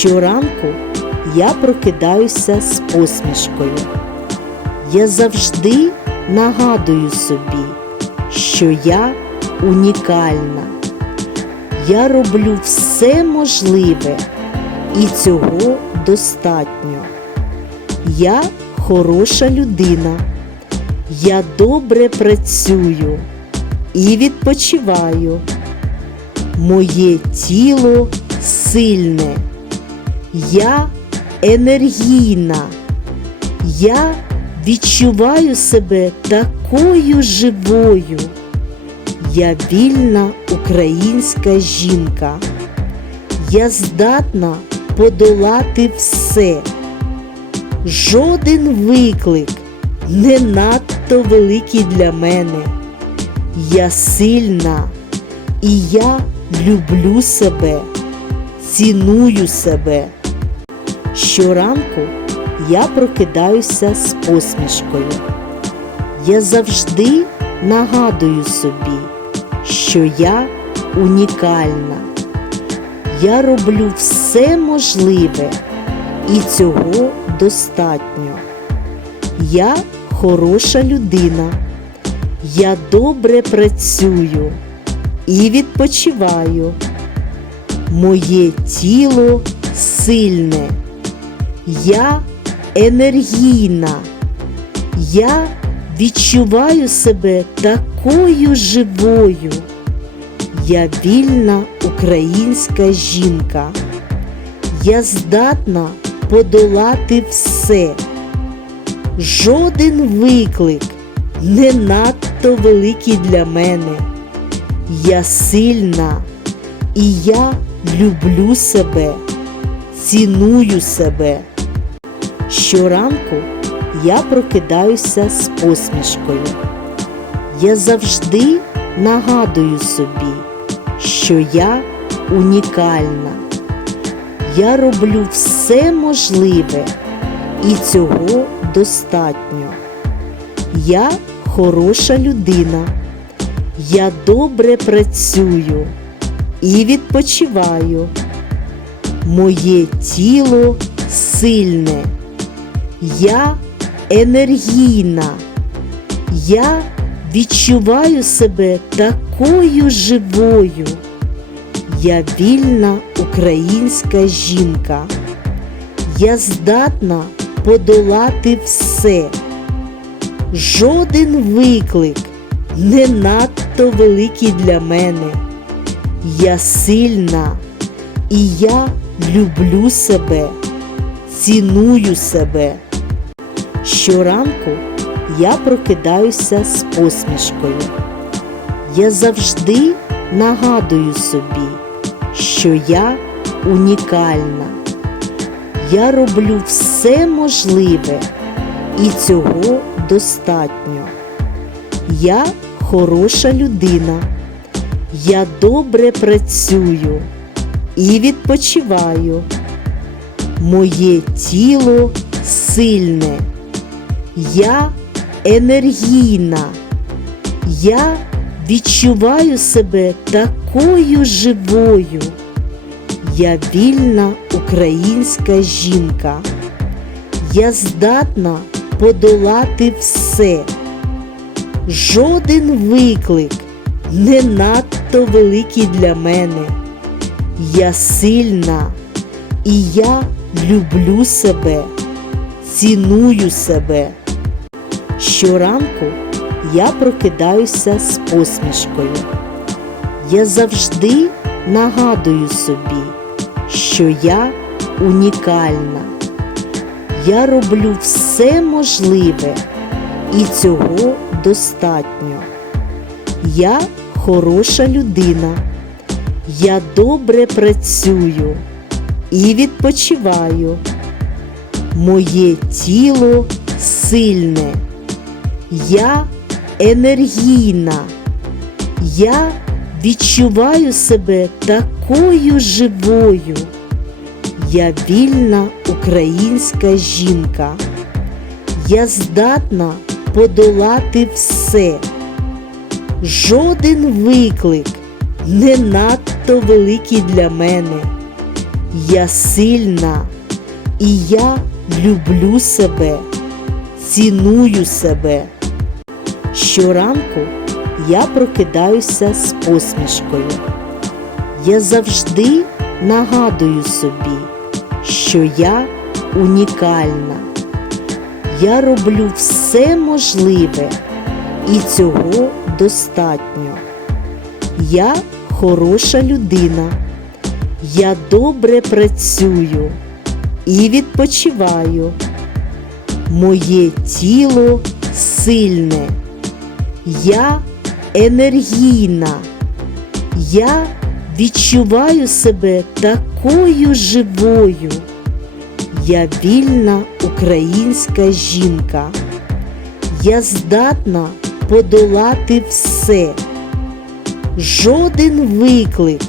Щоранку я прокидаюся з посмішкою. Я завжди нагадую собі, що я унікальна. Я роблю все можливе, і цього достатньо. Я хороша людина. Я добре працюю і відпочиваю. Моє тіло сильне. Я енергійна. Я відчуваю себе такою живою. Я вільна українська жінка. Я здатна подолати все. Жоден виклик не надто великий для мене. Я сильна і я люблю себе, ціную себе. Щоранку я прокидаюся з посмішкою. Я завжди нагадую собі, що я унікальна. Я роблю все можливе, і цього достатньо. Я хороша людина. Я добре працюю і відпочиваю. Моє тіло сильне. Я енергійна. Я відчуваю себе такою живою. Я вільна українська жінка. Я здатна подолати все. Жоден виклик не надто великий для мене. Я сильна і я люблю себе, ціную себе. Щоранку я прокидаюся з посмішкою. Я завжди нагадую собі, що я унікальна. Я роблю все можливе, і цього достатньо. Я хороша людина. Я добре працюю і відпочиваю. Моє тіло сильне. Я енергійна. Я відчуваю себе такою живою. Я вільна українська жінка. Я здатна подолати все. Жоден виклик не надто великий для мене. Я сильна і я люблю себе, ціную себе. Щоранку я прокидаюся з посмішкою. Я завжди нагадую собі, що я унікальна. Я роблю все можливе, і цього достатньо. Я хороша людина. Я добре працюю і відпочиваю. Моє тіло сильне. Я енергійна. Я відчуваю себе такою живою. Я вільна українська жінка. Я здатна подолати все. Жоден виклик не надто великий для мене. Я сильна і я люблю себе, ціную себе. Щоранку я прокидаюся з посмішкою. Я завжди нагадую собі, що я унікальна. Я роблю все можливе, і цього достатньо. Я хороша людина. Я добре працюю і відпочиваю. Моє тіло сильне. Я енергійна. Я відчуваю себе такою живою. Я вільна українська жінка. Я здатна подолати все. Жоден виклик не надто великий для мене. Я сильна і я люблю себе, ціную себе. Щоранку я прокидаюся з посмішкою. Я завжди нагадую собі, що я унікальна. Я роблю все можливе, і цього достатньо. Я хороша людина. Я добре працюю і відпочиваю. Моє тіло сильне. Я енергійна. Я відчуваю себе такою живою. Я вільна українська жінка. Я здатна подолати все. Жоден виклик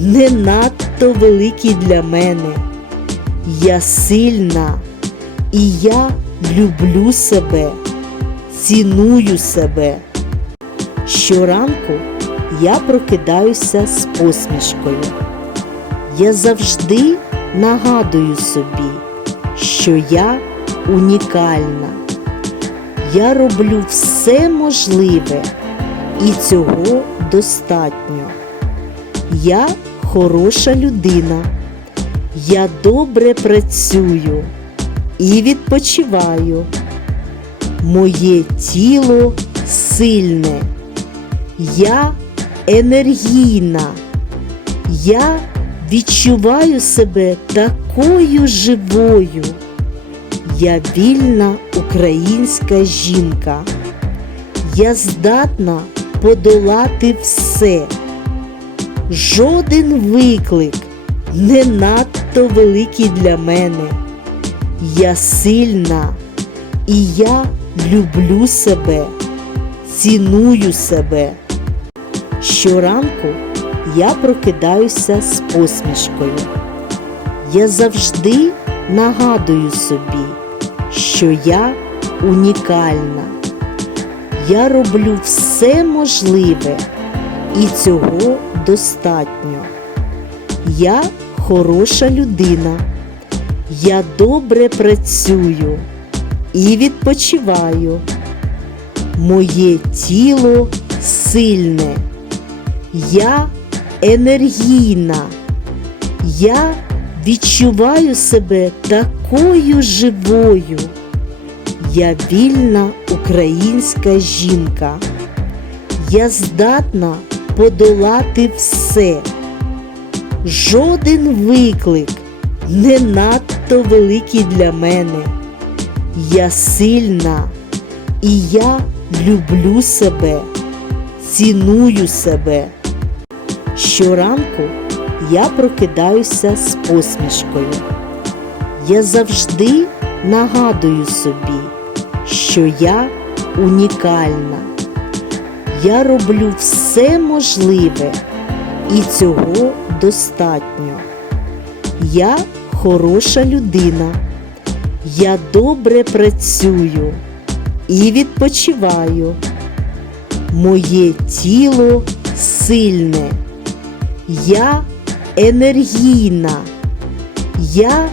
не надто великий для мене. Я сильна і я люблю себе, ціную себе. Щоранку я прокидаюся з посмішкою. Я завжди нагадую собі, що я унікальна. Я роблю все можливе, і цього достатньо. Я хороша людина. Я добре працюю і відпочиваю. Моє тіло сильне. Я енергійна. Я відчуваю себе такою живою. Я вільна українська жінка. Я здатна подолати все. Жоден виклик не надто великий для мене. Я сильна і я люблю себе, ціную себе. Щоранку я прокидаюся з посмішкою. Я завжди нагадую собі, що я унікальна. Я роблю все можливе, і цього достатньо. Я хороша людина. Я добре працюю і відпочиваю. Моє тіло сильне. Я енергійна. Я відчуваю себе такою живою. Я вільна українська жінка. Я здатна подолати все. Жоден виклик не надто великий для мене. Я сильна і я люблю себе, ціную себе. Щоранку я прокидаюся з посмішкою. Я завжди нагадую собі, що я унікальна. Я роблю все можливе, і цього достатньо. Я хороша людина. Я добре працюю і відпочиваю. Моє тіло сильне. Я енергійна. Я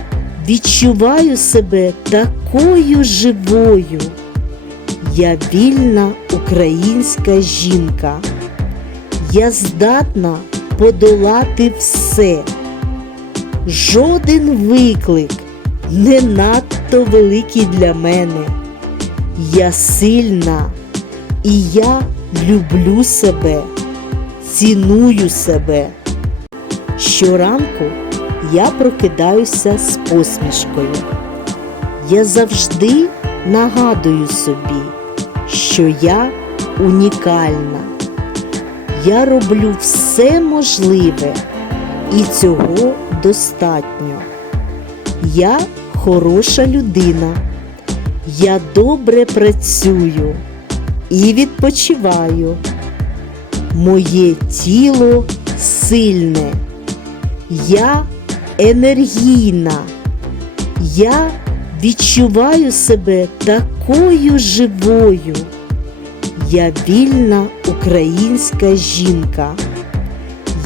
відчуваю себе такою живою. Я вільна українська жінка. Я здатна подолати все. Жоден виклик не надто великий для мене. Я сильна і я люблю себе, ціную себе. Щоранку я прокидаюся з посмішкою. Я завжди нагадую собі, що я унікальна. Я роблю все можливе, і цього достатньо. Я хороша людина. Я добре працюю і відпочиваю. Моє тіло сильне. Я енергійна. Я відчуваю себе такою живою. Я вільна українська жінка.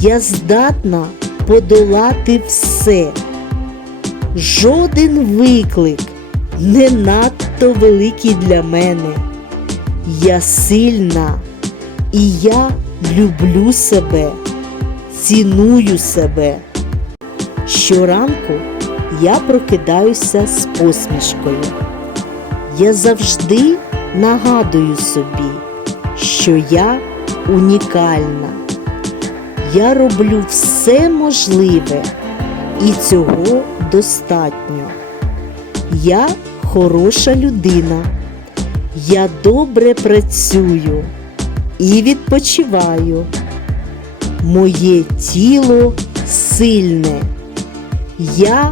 Я здатна подолати все. Жоден виклик не надто великий для мене. Я сильна і я люблю себе, ціную себе. Щоранку я прокидаюся з посмішкою. Я завжди нагадую собі, що я унікальна. Я роблю все можливе, і цього достатньо. Я хороша людина. Я добре працюю і відпочиваю. Моє тіло сильне. Я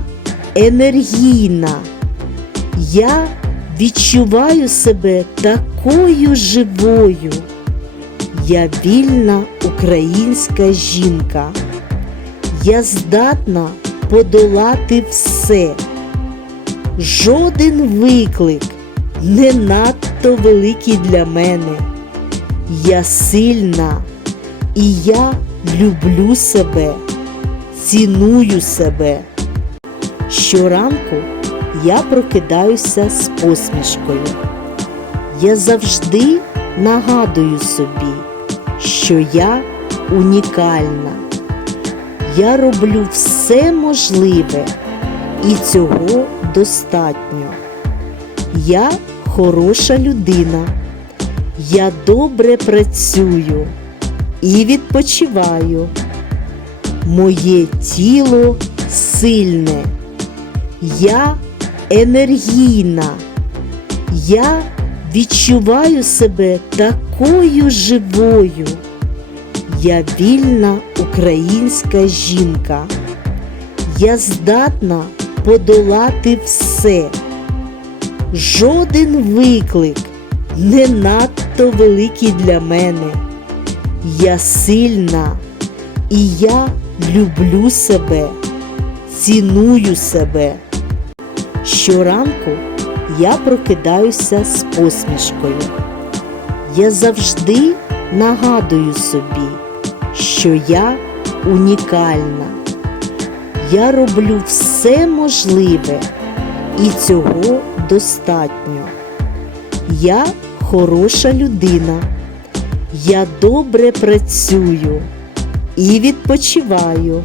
енергійна. Я відчуваю себе такою живою. Я вільна українська жінка. Я здатна подолати все. Жоден виклик не надто великий для мене. Я сильна і я люблю себе, ціную себе. Щоранку я прокидаюся з посмішкою. Я завжди нагадую собі, що я унікальна. Я роблю все можливе, і цього достатньо. Я хороша людина. Я добре працюю і відпочиваю. Моє тіло сильне. Я енергійна. Я відчуваю себе такою живою. Я вільна українська жінка. Я здатна подолати все. Жоден виклик не надто великий для мене. Я сильна і я люблю себе, ціную себе. Щоранку я прокидаюся з посмішкою. Я завжди нагадую собі, що я унікальна. Я роблю все можливе, і цього достатньо. Я хороша людина. Я добре працюю і відпочиваю.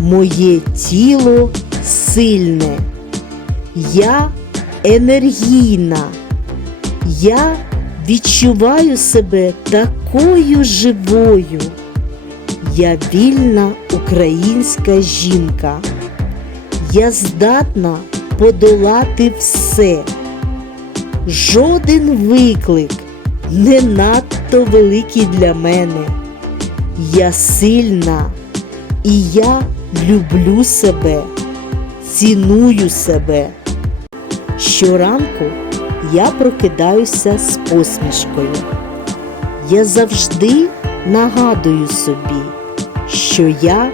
Моє тіло сильне. Я енергійна. Я відчуваю себе такою живою. Я вільна українська жінка. Я здатна подолати все. Жоден виклик не надто великий для мене. Я сильна і я люблю себе, ціную себе. Щоранку я прокидаюся з посмішкою. Я завжди нагадую собі, що я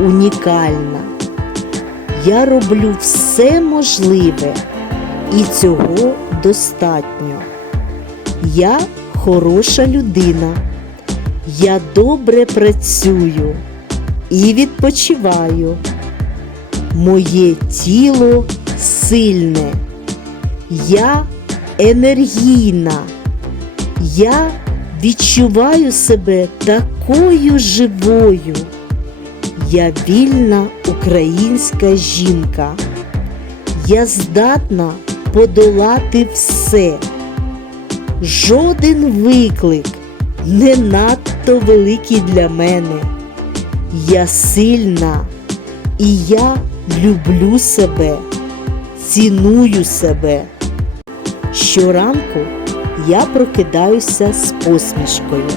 унікальна. Я роблю все можливе, і цього достатньо. Я хороша людина. Я добре працюю і відпочиваю. Моє тіло сильне. Я енергійна. Я відчуваю себе такою живою. Я вільна українська жінка. Я здатна подолати все. Жоден виклик не надто великий для мене. Я сильна і я люблю себе, ціную себе. Щоранку я прокидаюся з посмішкою.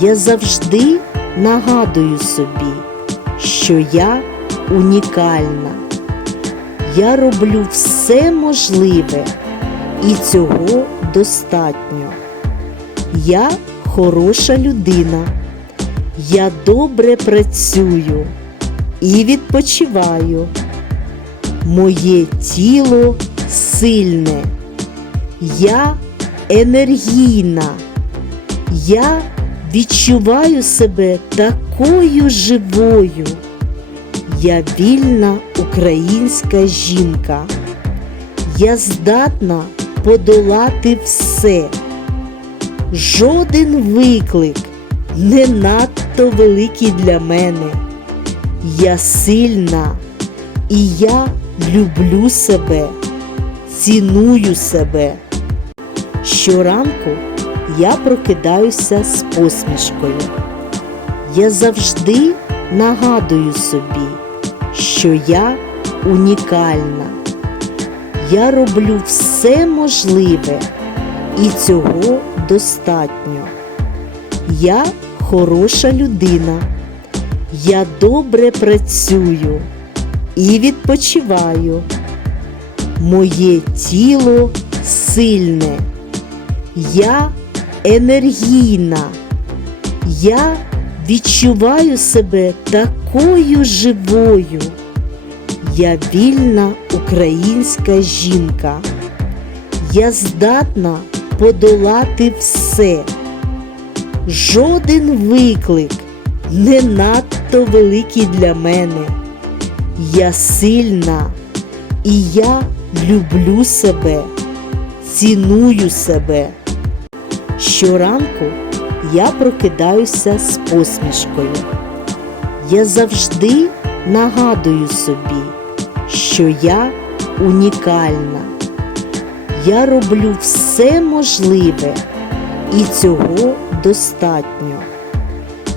Я завжди нагадую собі, що я унікальна. Я роблю все можливе, і цього достатньо. Я хороша людина. Я добре працюю і відпочиваю. Моє тіло сильне. Я енергійна. Я відчуваю себе такою живою. Я вільна українська жінка. Я здатна подолати все. Жоден виклик не надто великий для мене. Я сильна і я люблю себе, ціную себе. Щоранку я прокидаюся з посмішкою. Я завжди нагадую собі, що я унікальна. Я роблю все можливе, і цього достатньо. Я хороша людина. Я добре працюю і відпочиваю. Моє тіло сильне. Я енергійна. Я відчуваю себе такою живою. Я вільна українська жінка. Я здатна подолати все. Жоден виклик не надто великий для мене. Я сильна і я люблю себе, ціную себе. Щоранку я прокидаюся з посмішкою. Я завжди нагадую собі, що я унікальна. Я роблю все можливе, і цього достатньо.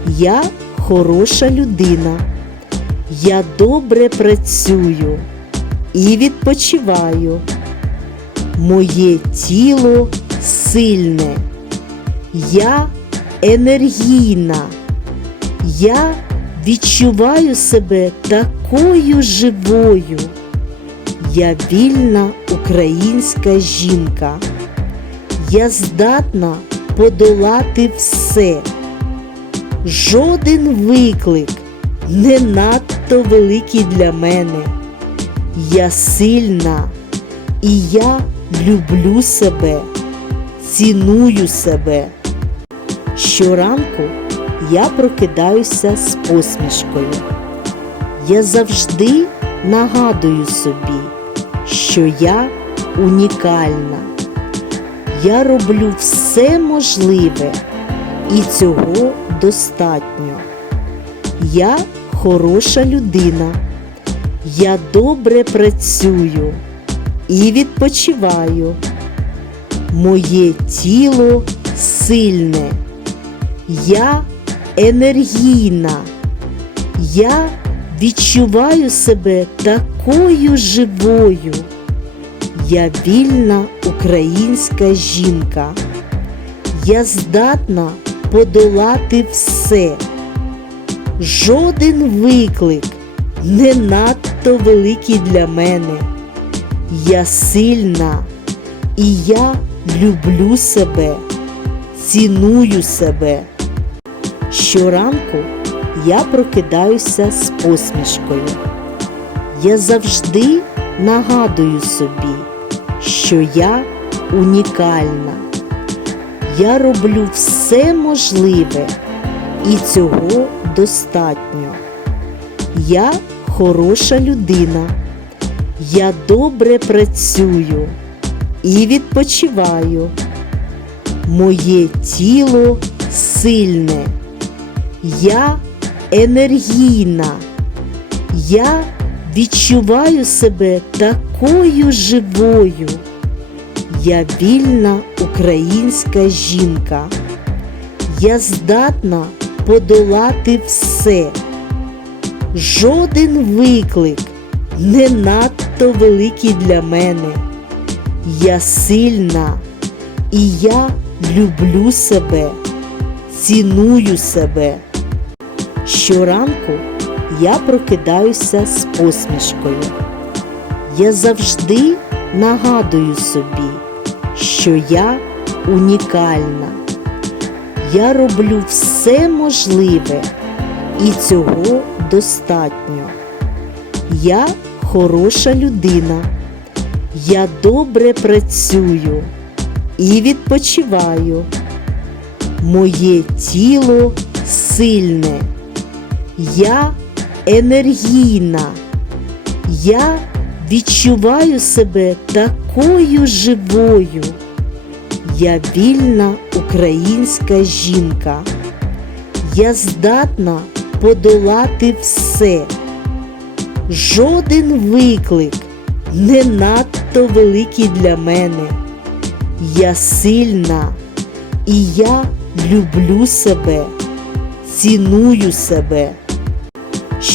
Я хороша людина. Я добре працюю і відпочиваю. Моє тіло сильне. Я енергійна. Я відчуваю себе такою живою. Я вільна українська жінка. Я здатна подолати все. Жоден виклик не надто великий для мене. Я сильна і я люблю себе, ціную себе. Щоранку я прокидаюся з посмішкою. Я завжди нагадую собі, що я унікальна. Я роблю все можливе, і цього достатньо. Я хороша людина. Я добре працюю і відпочиваю. Моє тіло сильне. Я енергійна. Я відчуваю себе такою живою. Я вільна українська жінка. Я здатна подолати все. Жоден виклик не надто великий для мене. Я сильна і я люблю себе, ціную себе. Щоранку я прокидаюся з посмішкою. Я завжди нагадую собі, що я унікальна. Я роблю все можливе, і цього достатньо. Я хороша людина. Я добре працюю і відпочиваю. Моє тіло сильне. Я енергійна. Я відчуваю себе такою живою. Я вільна українська жінка. Я здатна подолати все. Жоден виклик не надто великий для мене. Я сильна і я люблю себе, ціную себе. Щоранку я прокидаюся з посмішкою. Я завжди нагадую собі, що я унікальна. Я роблю все можливе, і цього достатньо. Я хороша людина. Я добре працюю і відпочиваю. Моє тіло сильне. Я енергійна. Я відчуваю себе такою живою. Я вільна українська жінка. Я здатна подолати все. Жоден виклик не надто великий для мене. Я сильна і я люблю себе, ціную себе.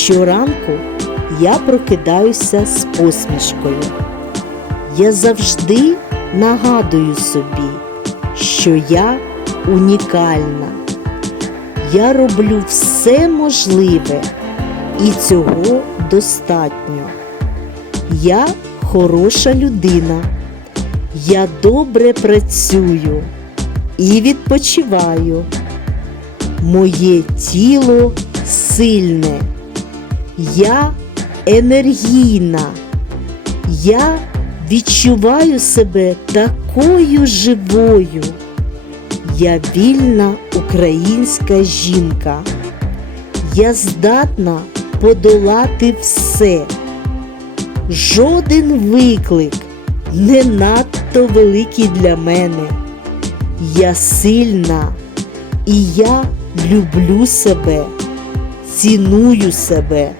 Щоранку я прокидаюся з посмішкою. Я завжди нагадую собі, що я унікальна. Я роблю все можливе, і цього достатньо. Я хороша людина. Я добре працюю і відпочиваю. Моє тіло сильне. Я енергійна. Я відчуваю себе такою живою. Я вільна українська жінка. Я здатна подолати все. Жоден виклик не надто великий для мене. Я сильна і я люблю себе, ціную себе.